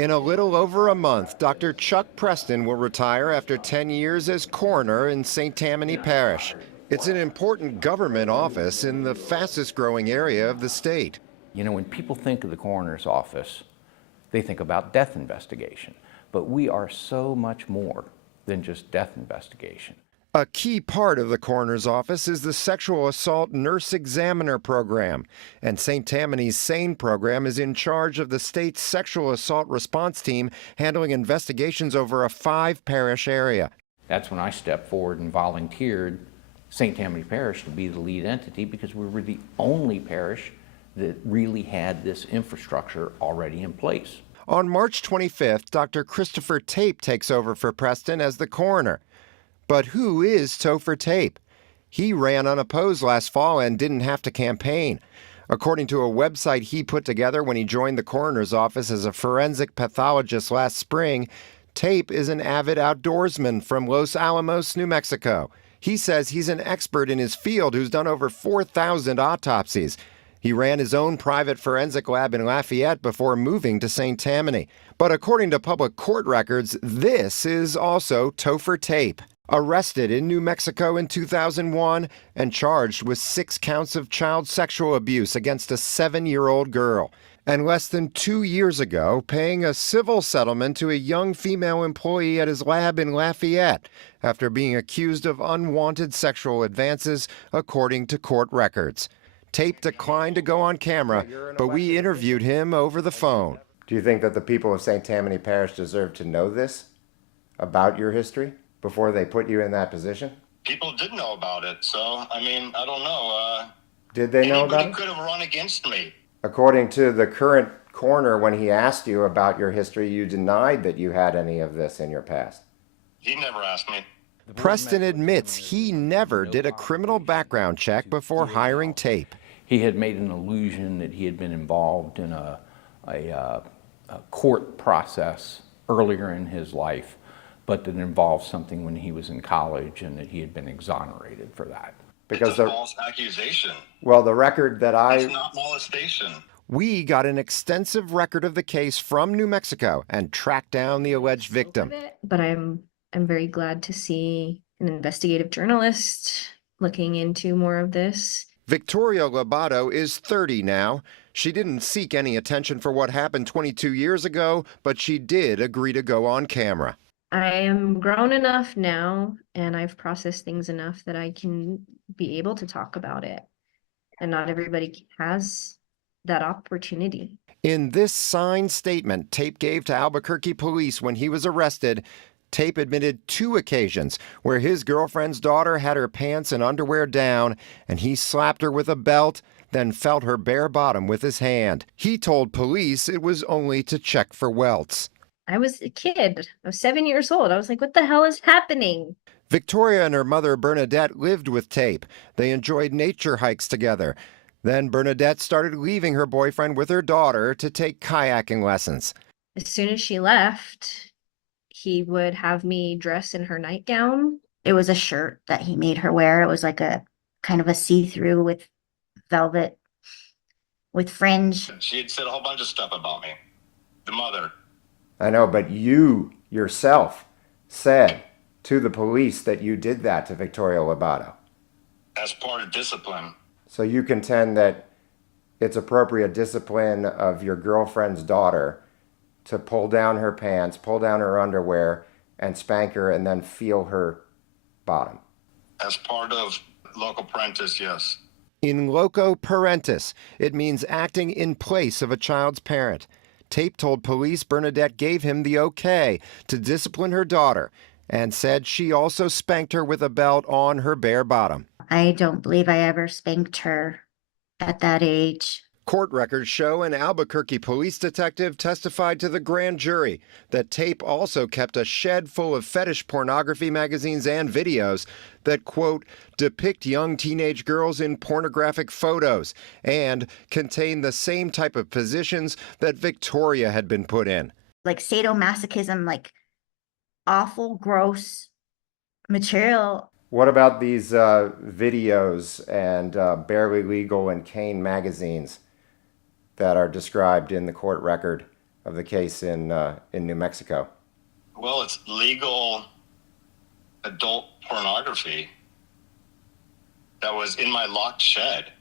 In a little over a month, Dr. Chuck Preston will retire after 10 years as coroner in St. Tammany Parish. It's an important government office in the fastest growing area of the state. You know, when people think of the coroner's office, they think about death investigation. But we are so much more than just death investigation. A key part of the coroner's office is the sexual assault nurse examiner program, and St. Tammany's SANE program is in charge of the state's sexual assault response team handling investigations over a 5-parish area. That's when I stepped forward and volunteered St. Tammany Parish to be the lead entity because we were the only parish that really had this infrastructure already in place. On March 25th, Dr. Christopher Tape takes over for Preston as the coroner. But who is Topher Tape? He ran unopposed last fall and didn't have to campaign. According to a website he put together when he joined the coroner's office as a forensic pathologist last spring, Tape is an avid outdoorsman from Los Alamos, New Mexico. He says he's an expert in his field who's done over 4,000 autopsies. He ran his own private forensic lab in Lafayette before moving to St. Tammany. But according to public court records, this is also Topher Tape. Arrested in New Mexico in 2001 and charged with 6 counts of child sexual abuse against a 7-year-old girl. And less than 2 years ago, paying a civil settlement to a young female employee at his lab in Lafayette after being accused of unwanted sexual advances, according to court records. Tape declined to go on camera, but we interviewed him over the phone. Do you think that the people of St. Tammany Parish deserve to know this about your history before they put you in that position? People did know about it, so, I mean, I don't know. Did they know about it? Anybody could have run against me. According to the current coroner, when he asked you about your history, you denied that you had any of this in your past. He never asked me. Preston admits he never did a criminal background check before hiring Tape. He had made an allusion that he had been involved in a court process earlier in his life, but that involved something when he was in college and that he had been exonerated for that. Because it's a false accusation. Well, the record that It's not molestation. We got an extensive record of the case from New Mexico and tracked down the alleged victim. But I'm very glad to see an investigative journalist looking into more of this. Victoria Lobato is 30 now. She didn't seek any attention for what happened 22 years ago, but she did agree to go on camera. I am grown enough now, and I've processed things enough that I can be able to talk about it. And not everybody has that opportunity. In this signed statement Tape gave to Albuquerque police when he was arrested, Tape admitted 2 occasions where his girlfriend's daughter had her pants and underwear down, and he slapped her with a belt, then felt her bare bottom with his hand. He told police it was only to check for welts. I was a kid. I was 7 years old. I was like, what the hell is happening? Victoria and her mother Bernadette lived with Tape. They enjoyed nature hikes together. Then Bernadette started leaving her boyfriend with her daughter to take kayaking lessons. As soon as she left, he would have me dress in her nightgown. It was a shirt that he made her wear. It was like a kind of a see-through with velvet, with fringe. She had said a whole bunch of stuff about me. The mother. I know, but you yourself said to the police that you did that to Victoria Lobato. As part of discipline. So you contend that it's appropriate discipline of your girlfriend's daughter to pull down her pants, pull down her underwear, and spank her and then feel her bottom. As part of loco parentis, yes. In loco parentis, it means acting in place of a child's parent. Tape told police Bernadette gave him the okay to discipline her daughter and said she also spanked her with a belt on her bare bottom. I don't believe I ever spanked her at that age. Court records show an Albuquerque police detective testified to the grand jury that Tape also kept a shed full of fetish pornography magazines and videos that, quote, depict young teenage girls in pornographic photos and contain the same type of positions that Victoria had been put in. Like sadomasochism, like awful, gross material. What about these videos and Barely Legal and Kane magazines that are described in the court record of the case in New Mexico? Well, it's legal adult pornography that was in my locked shed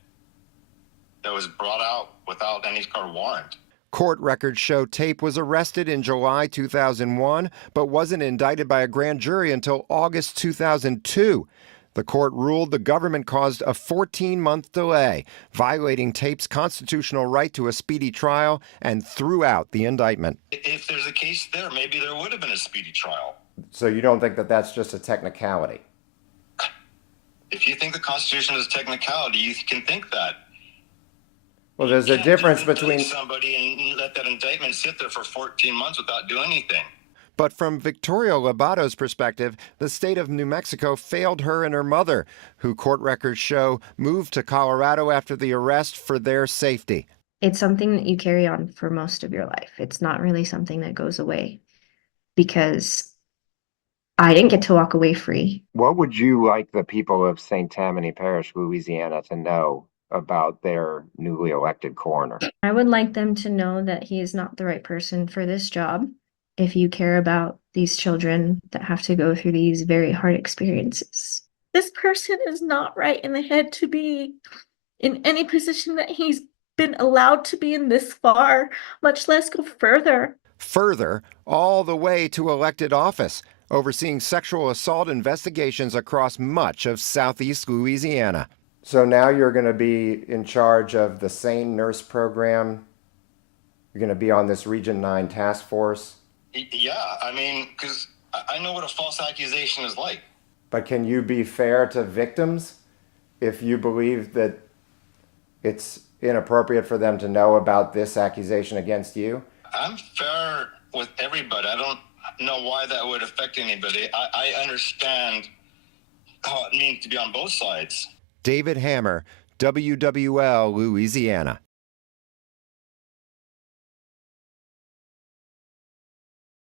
that was brought out without any court warrant. Court records show Tape was arrested in July 2001, but wasn't indicted by a grand jury until August 2002. The court ruled the government caused a 14-month delay, violating Tape's constitutional right to a speedy trial, and threw out the indictment. If there's a case there, maybe there would have been a speedy trial. So you don't think that that's just a technicality? If you think the Constitution is technicality, you can think that. Well, there's a difference between somebody and let that indictment sit there for 14 months without doing anything. But from Victoria Lobato's perspective, the state of New Mexico failed her and her mother, who court records show moved to Colorado after the arrest for their safety. It's something that you carry on for most of your life. It's not really something that goes away, because I didn't get to walk away free. What would you like the people of St. Tammany Parish, Louisiana, to know about their newly elected coroner? I would like them to know that he is not the right person for this job. If you care about these children that have to go through these very hard experiences. This person is not right in the head to be in any position that he's been allowed to be in this far, much less go further. Further, all the way to elected office, overseeing sexual assault investigations across much of southeast Louisiana. So now you're going to be in charge of the SANE nurse program. You're going to be on this Region 9 task force. Yeah, I mean, because I know what a false accusation is like. But can you be fair to victims if you believe that it's inappropriate for them to know about this accusation against you? I'm fair with everybody. I don't know why that would affect anybody. I understand how it means to be on both sides. David Hammer, WWL, Louisiana.